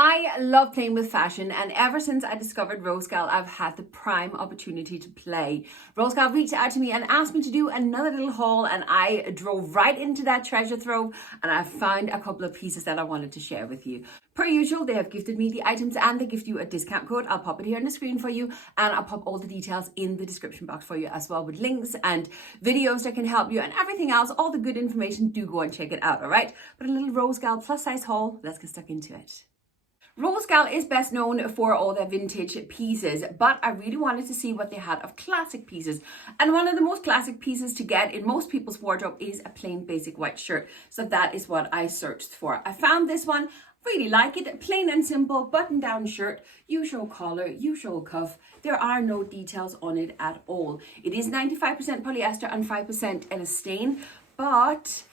I love playing with fashion, and ever since I discovered ROSEGAL, I've had the prime opportunity to play. ROSEGAL reached out to me and asked me to do another little haul, and I drove right into that treasure trove and I found a couple of pieces that I wanted to share with you. Per usual, they have gifted me the items and they gift you a discount code. I'll pop it here on the screen for you, and I'll pop all the details in the description box for you as well, with links and videos that can help you and everything else. All the good information, do go and check it out, all right? But a little ROSEGAL plus size haul, let's get stuck into it. ROSEGAL is best known for all their vintage pieces, but I really wanted to see what they had of classic pieces. And one of the most classic pieces to get in most people's wardrobe is a plain basic white shirt. So that is what I searched for. I found this one, really like it, plain and simple, button down shirt, usual collar, usual cuff. There are no details on it at all. It is 95% polyester and 5% elastane, but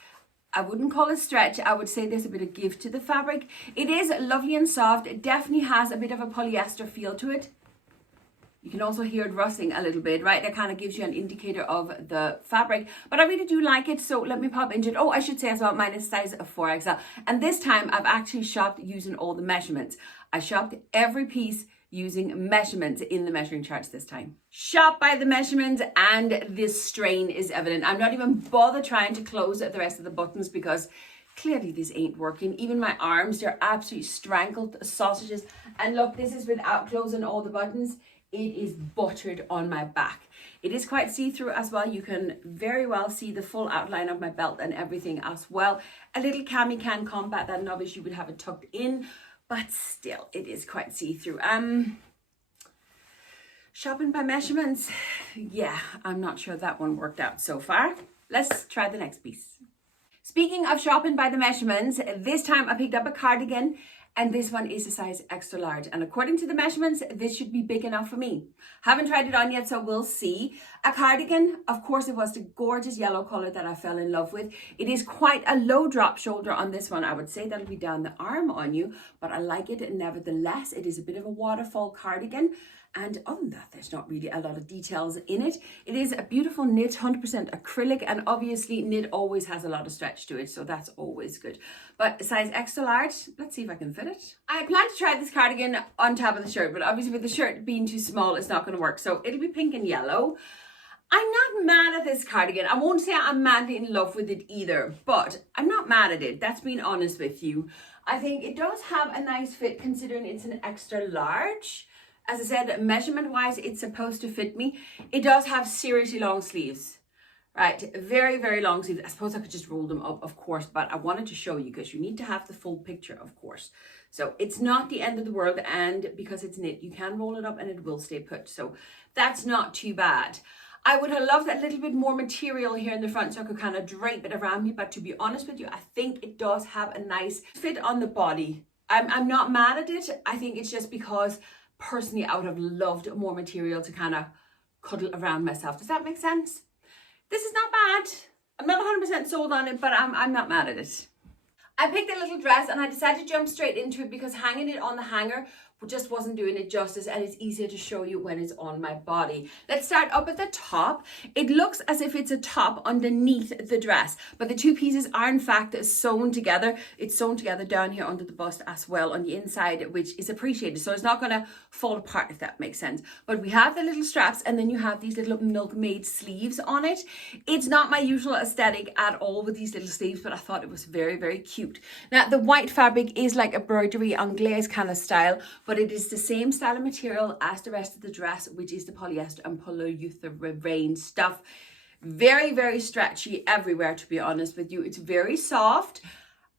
I wouldn't call it stretch. I would say there's a bit of give to the fabric. It is lovely and soft. It definitely has a bit of a polyester feel to it. You can also hear it rustling a little bit, right? That kind of gives you an indicator of the fabric. But I really do like it, so let me pop into it. Oh, I should say as well, mine is size 4XL. And this time I've actually shopped using all the measurements. I shopped every piece using measurements in the measuring charts this time. Shop by the measurements, and this strain is evident. I'm not even bother trying to close the rest of the buttons because clearly this ain't working. Even my arms, they're absolutely strangled sausages. And look, this is without closing all the buttons. It is buttered on my back. It is quite see-through as well. You can very well see the full outline of my belt and everything as well. A little cami can combat that, and obviously you would have it tucked in, but still it is quite see-through. Shopping by measurements, yeah, I'm not sure that one worked out so far. Let's try the next piece. Speaking of shopping by the measurements, this time I picked up a cardigan, and this one is a size extra large. And according to the measurements, this should be big enough for me. Haven't tried it on yet, so we'll see. A cardigan, of course, it was the gorgeous yellow color that I fell in love with. It is quite a low drop shoulder on this one. I would say that'll be down the arm on you, but I like it nevertheless. It is a bit of a waterfall cardigan. And other than that, there's not really a lot of details in it. It is a beautiful knit, 100% acrylic, and obviously knit always has a lot of stretch to it, so that's always good. But size extra large, let's see if I can fit it. I plan to try this cardigan on top of the shirt, but obviously with the shirt being too small, it's not going to work. So it'll be pink and yellow. I'm not mad at this cardigan. I won't say I'm madly in love with it either, but I'm not mad at it. That's being honest with you. I think it does have a nice fit considering it's an extra large. As I said, measurement wise, it's supposed to fit me. It does have seriously long sleeves, right? Very, very long sleeves. I suppose I could just roll them up, of course, but I wanted to show you because you need to have the full picture, of course. So it's not the end of the world, and because it's knit, you can roll it up and it will stay put. So that's not too bad. I would have loved a little bit more material here in the front so I could kind of drape it around me, but to be honest with you, I think it does have a nice fit on the body. I'm not mad at it. I think it's just because personally I would have loved more material to kind of cuddle around myself. Does that make sense? This is not bad. I'm not 100% sold on it, but I'm not mad at it. I picked a little dress and I decided to jump straight into it because hanging it on the hanger just wasn't doing it justice, and it's easier to show you when it's on my body. Let's start up at the top. It looks as if it's a top underneath the dress, but the two pieces are in fact sewn together. It's sewn together down here under the bust as well on the inside, which is appreciated. So it's not going to fall apart, if that makes sense. But we have the little straps, and then you have these little MILKMAID sleeves on it. It's not my usual aesthetic at all with these little sleeves, but I thought it was very, very cute. Now, the white fabric is like a broderie anglaise kind of style, but it is the same style of material as the rest of the dress, which is the polyester and polyurethane stuff. Very, very stretchy everywhere, to be honest with you. It's very soft.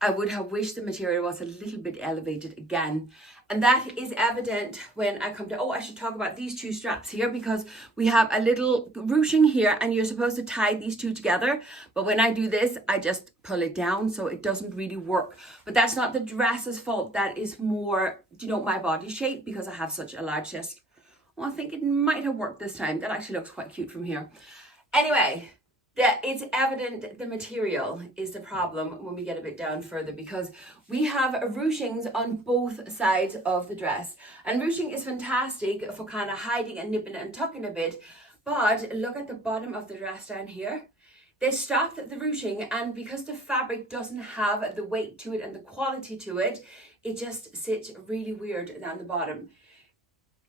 I would have wished the material was a little bit elevated again. And that is evident when I come to, oh, I should talk about these two straps here, because we have a little ruching here and you're supposed to tie these two together. But when I do this, I just pull it down, so it doesn't really work. But that's not the dress's fault. That is more, you know, my body shape, because I have such a large chest. Well, I think it might have worked this time. That actually looks quite cute from here. Anyway, it's evident the material is the problem when we get a bit down further, because we have ruchings on both sides of the dress, and ruching is fantastic for kind of hiding and nipping and tucking a bit. But look at the bottom of the dress down here. They stopped the ruching, and because the fabric doesn't have the weight to it and the quality to it, it just sits really weird down the bottom.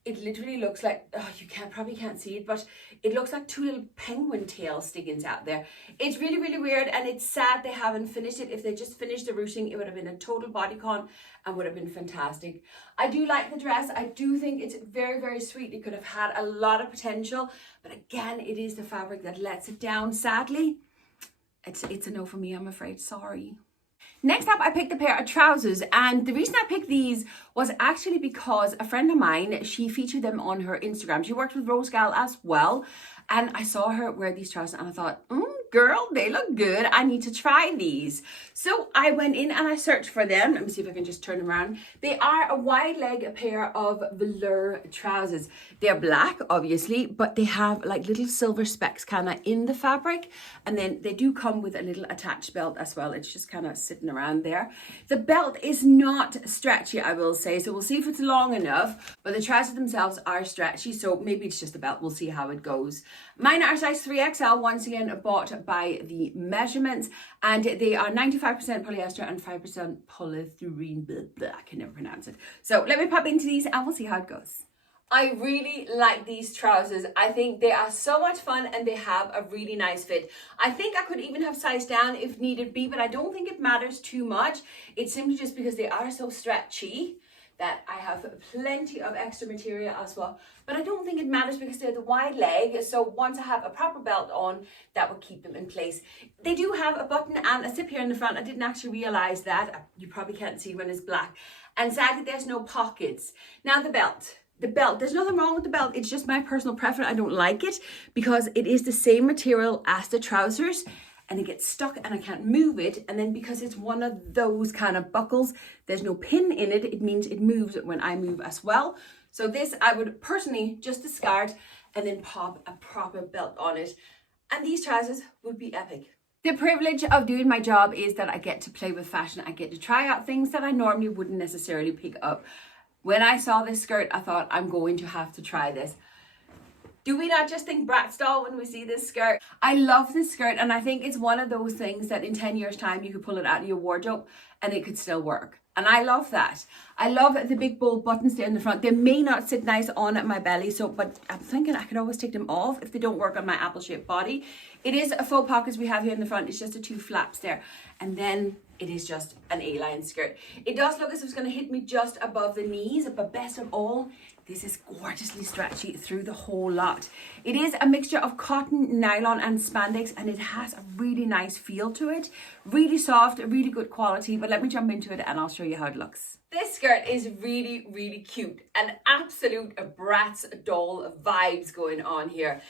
It literally looks like, oh, you probably can't see it, but it looks like two little penguin tails sticking out there. It's really, really weird, and it's sad they haven't finished it. If they just finished the ruching, it would have been a total bodycon and would have been fantastic. I do like the dress. I do think it's very, very sweet. It could have had a lot of potential, but again, it is the fabric that lets it down, sadly. It's a no for me, I'm afraid. Sorry. Next up, I picked a pair of trousers, and the reason I picked these was actually because a friend of mine, she featured them on her Instagram. She worked with ROSEGAL as well, and I saw her wear these trousers and I thought, girl, they look good. I need to try these. So I went in and I searched for them. Let me see if I can just turn them around. They are a wide leg pair of velour trousers. They're black, obviously, but they have like little silver specks kind of in the fabric. And then they do come with a little attached belt as well. It's just kind of sitting around there. The belt is not stretchy, I will say. So we'll see if it's long enough, but the trousers themselves are stretchy. So maybe it's just a belt. We'll see how it goes. Mine are size 3XL, once again bought by the measurements, and they are 95% polyester and 5% polyethylene. Blah, blah, I can never pronounce it. So let me pop into these and we'll see how it goes. I really like these trousers. I think they are so much fun and they have a really nice fit. I think I could even have sized down if needed be, but I don't think it matters too much. It's simply just because they are so stretchy that I have plenty of extra material as well. But I don't think it matters because they're the wide leg. So once I have a proper belt on, that will keep them in place. They do have a button and a zip here in the front. I didn't actually realize that. You probably can't see when it's black. And sadly, there's no pockets. Now the belt, there's nothing wrong with the belt. It's just my personal preference. I don't like it because it is the same material as the trousers, and it gets stuck and I can't move it. And then because it's one of those kind of buckles, there's no pin in it. It means it moves when I move as well. So this I would personally just discard and then pop a proper belt on it. And these trousers would be epic. The privilege of doing my job is that I get to play with fashion. I get to try out things that I normally wouldn't necessarily pick up. When I saw this skirt, I thought, I'm going to have to try this. Do we not just think Bratz doll when we see this skirt? I love this skirt, and I think it's one of those things that in 10 years time you could pull it out of your wardrobe and it could still work. And I love that. I love the big bold buttons there in the front. They may not sit nice on my belly, but I'm thinking I could always take them off if they don't work on my apple-shaped body. It is a faux pockets we have here in the front. It's just the two flaps there. And then it is just an A-line skirt. It does look as if it's going to hit me just above the knees, but best of all, this is gorgeously stretchy through the whole lot. It is a mixture of cotton, nylon and spandex, and it has a really nice feel to it. Really soft, really good quality, but let me jump into it and I'll show you how it looks. This skirt is really, really cute. An absolute Bratz doll vibes going on here.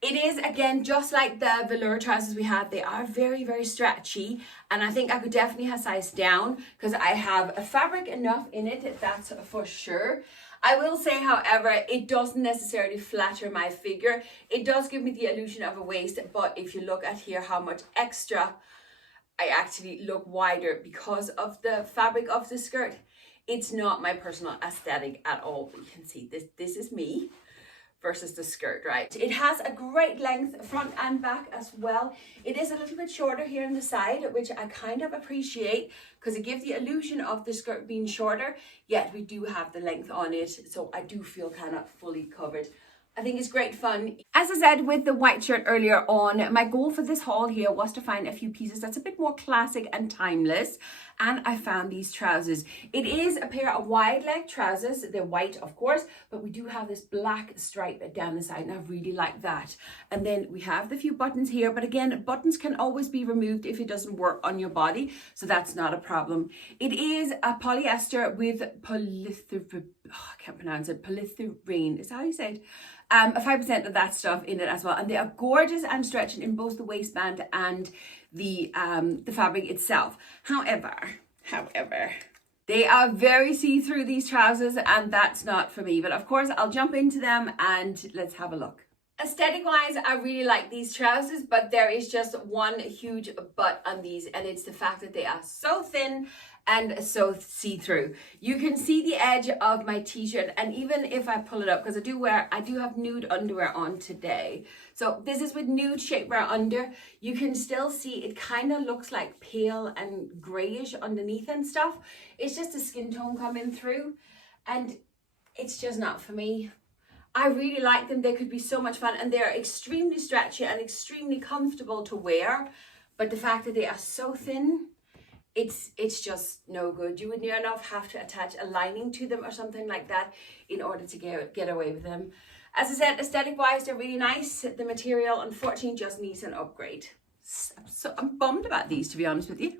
It is, again, just like the velour trousers we had. They are very, very stretchy, and I think I could definitely have sized down because I have a fabric enough in it, that's for sure. I will say, however, it doesn't necessarily flatter my figure. It does give me the illusion of a waist, but if you look at here how much extra I actually look wider because of the fabric of the skirt. It's not my personal aesthetic at all. You can see this is me versus the skirt, right? It has a great length front and back as well. It is a little bit shorter here on the side, which I kind of appreciate because it gives the illusion of the skirt being shorter, yet we do have the length on it, so I do feel kind of fully covered. I think it's great fun. As I said with the white shirt earlier on, my goal for this haul here was to find a few pieces that's a bit more classic and timeless. And I found these trousers. It is a pair of wide leg trousers. They're white, of course, but we do have this black stripe down the side, and I really like that. And then we have the few buttons here, but again, buttons can always be removed if it doesn't work on your body, so that's not a problem. It is a polyester with I can't pronounce it, polyethylene, is that how you say it? 5% of that stuff in it as well, and they are gorgeous and stretching in both the waistband and the fabric itself. However, they are very see-through, these trousers, and that's not for me. But of course, I'll jump into them and let's have a look. Aesthetic-wise, I really like these trousers, but there is just one huge but on these, and it's the fact that they are so thin and so see-through. You can see the edge of my t-shirt, and even if I pull it up, because I do have nude underwear on today. So this is with nude shapewear under. You can still see it kind of looks like pale and grayish underneath and stuff. It's just a skin tone coming through, and it's just not for me. I really like them. They could be so much fun, and they're extremely stretchy and extremely comfortable to wear. But the fact that they are so thin, it's just no good. You would near enough have to attach a lining to them or something like that in order to get away with them. As I said, aesthetic wise, they're really nice. The material, unfortunately, just needs an upgrade. So I'm bummed about these, to be honest with you.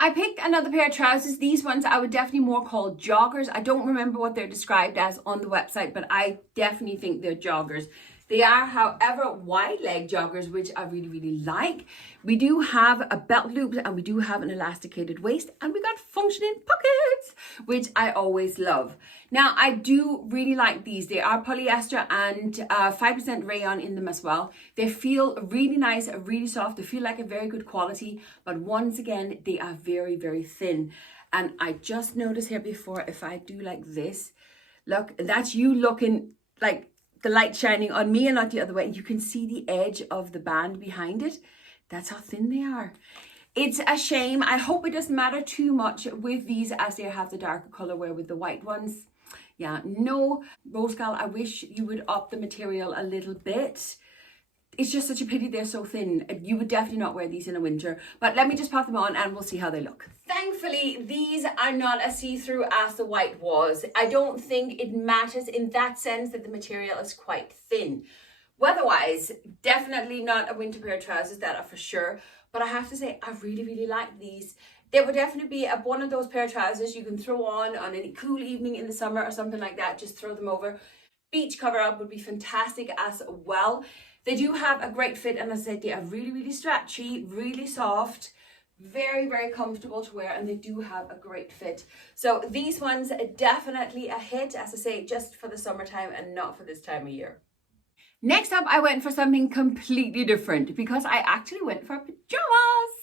I picked another pair of trousers. These ones I would definitely more call joggers. I don't remember what they're described as on the website, but I definitely think they're joggers. They are, however, wide leg joggers, which I really, really like. We do have a belt loop, and we do have an elasticated waist, and we got functioning pockets, which I always love. Now, I do really like these. They are polyester and 5% rayon in them as well. They feel really nice, really soft. They feel like a very good quality, but once again, they are very, very thin. And I just noticed here before, if I do like this, look, that's you looking like the light shining on me and not the other way. You can see the edge of the band behind it. That's how thin they are. It's a shame. I hope it doesn't matter too much with these, as they have the darker colorway with the white ones. Yeah, no, ROSEGAL, I wish you would up the material a little bit. It's just such a pity they're so thin. You would definitely not wear these in the winter. But let me just pop them on and we'll see how they look. Thankfully, these are not as see-through as the white was. I don't think it matters in that sense that the material is quite thin. Weather-wise, definitely not a winter pair of trousers, that are for sure. But I have to say, I really, really like these. They would definitely be one of those pair of trousers you can throw on any cool evening in the summer or something like that. Just throw them over. Beach cover-up would be fantastic as well. They do have a great fit, and as I said, they are really, really stretchy, really soft, very, very comfortable to wear, and they do have a great fit. So these ones are definitely a hit, as I say, just for the summertime and not for this time of year. Next up, I went for something completely different because I actually went for pajamas.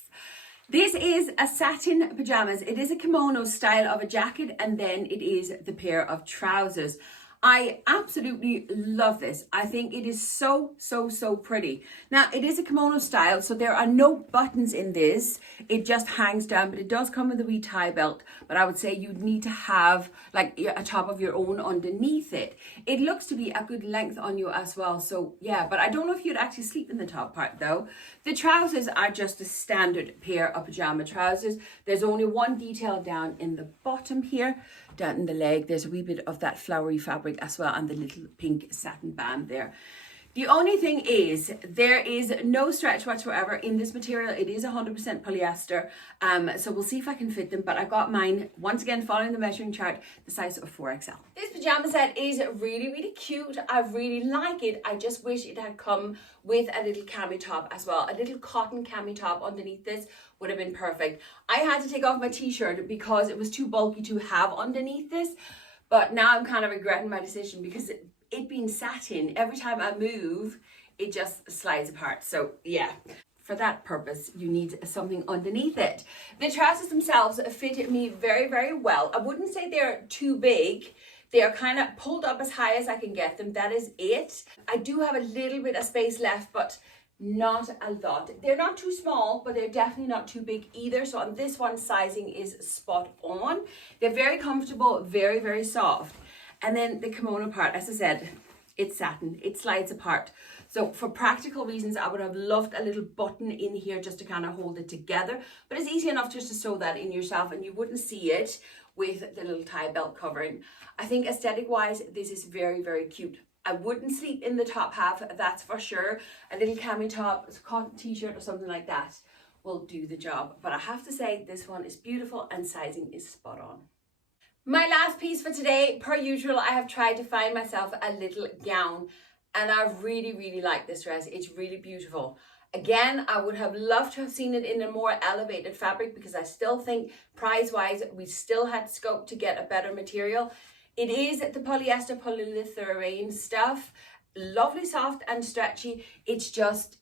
This is a satin pajamas. It is a kimono style of a jacket, and then it is the pair of trousers. I absolutely love this. I think it is so, so, so pretty. Now, it is a kimono style, so there are no buttons in this. It just hangs down, but it does come with a wee tie belt. But I would say you'd need to have like a top of your own underneath it. It looks to be a good length on you as well. So yeah, but I don't know if you'd actually sleep in the top part though. The trousers are just a standard pair of pajama trousers. There's only one detail down in the bottom here. Down in the leg, there's a wee bit of that flowery fabric as well, and the little pink satin band there. The only thing is, there is no stretch whatsoever in this material. It is 100% polyester, so we'll see if I can fit them, but I got mine, once again, following the measuring chart, the size of 4XL. This pajama set is really, really cute. I really like it. I just wish it had come with a little cami top as well. A little cotton cami top underneath this would have been perfect. I had to take off my t-shirt because it was too bulky to have underneath this, but now I'm kind of regretting my decision because it being satin, every time I move, it just slides apart. So yeah, for that purpose, you need something underneath it. The trousers themselves fit me very, very well. I wouldn't say they're too big. They are kind of pulled up as high as I can get them. That is it. I do have a little bit of space left, but not a lot. They're not too small, but they're definitely not too big either. So on this one, sizing is spot on. They're very comfortable, very, very soft. And then the kimono part, as I said, it's satin, it slides apart. So for practical reasons, I would have loved a little button in here just to kind of hold it together. But it's easy enough just to sew that in yourself and you wouldn't see it with the little tie belt covering. I think aesthetic wise, this is very, very cute. I wouldn't sleep in the top half, that's for sure. A little cami top, a cotton t-shirt or something like that will do the job. But I have to say, this one is beautiful and sizing is spot on. My last piece for today, per usual, I have tried to find myself a little gown, and I really, really like this dress. It's really beautiful. Again, I would have loved to have seen it in a more elevated fabric because I still think price-wise, we still had scope to get a better material. It is the polyester polyurethane stuff, lovely, soft and stretchy. It's just,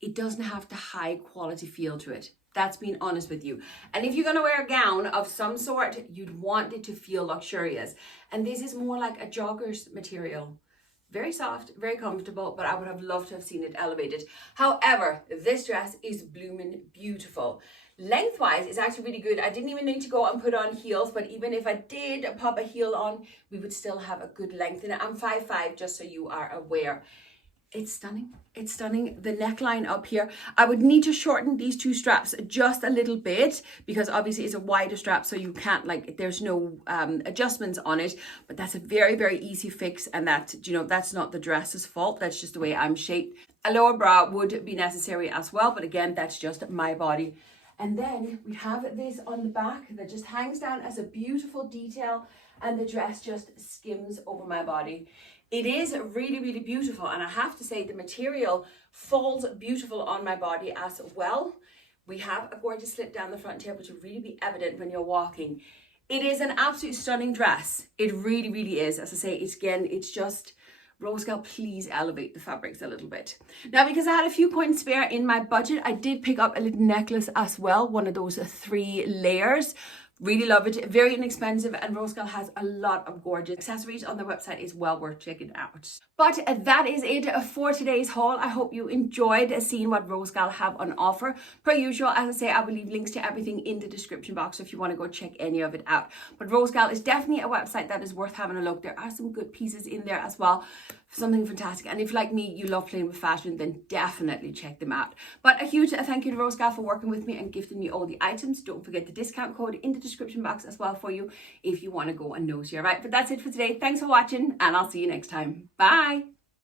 it doesn't have the high quality feel to it. That's being honest with you. And if you're going to wear a gown of some sort, you'd want it to feel luxurious. And this is more like a jogger's material. Very soft, very comfortable, but I would have loved to have seen it elevated. However, this dress is blooming beautiful. Lengthwise, it's actually really good. I didn't even need to go and put on heels, but even if I did pop a heel on, we would still have a good length in it. I'm 5'5", just so you are aware. It's stunning. It's stunning. The neckline up here, I would need to shorten these two straps just a little bit because obviously it's a wider strap, so you can't, like, there's no adjustments on it, but that's a very, very easy fix. And that, you know, that's not the dress's fault. That's just the way I'm shaped. A lower bra would be necessary as well, but again, that's just my body. And then we have this on the back that just hangs down as a beautiful detail, and the dress just skims over my body. It is really, really beautiful, and I have to say the material falls beautiful on my body as well. We have a gorgeous slit down the front here, which will really be evident when you're walking. It is an absolute stunning dress. It really, really is. As I say, it's just, ROSEGAL, please elevate the fabrics a little bit. Now, because I had a few coins spare in my budget, I did pick up a little necklace as well, one of those 3 layers. Really love it. Very inexpensive, and ROSEGAL has a lot of gorgeous accessories on their website. It's well worth checking out. But that is it for today's haul. I hope you enjoyed seeing what ROSEGAL have on offer. Per usual, as I say, I will leave links to everything in the description box if you want to go check any of it out. But ROSEGAL is definitely a website that is worth having a look. There are some good pieces in there as well. Something fantastic. And if, like me, you love playing with fashion, then definitely check them out. But a huge thank you to ROSEGAL for working with me and gifting me all the items. Don't forget the discount code in the description box as well for you if you want to go and nosy. All right, but that's it for today. Thanks for watching, and I'll see you next time. Bye.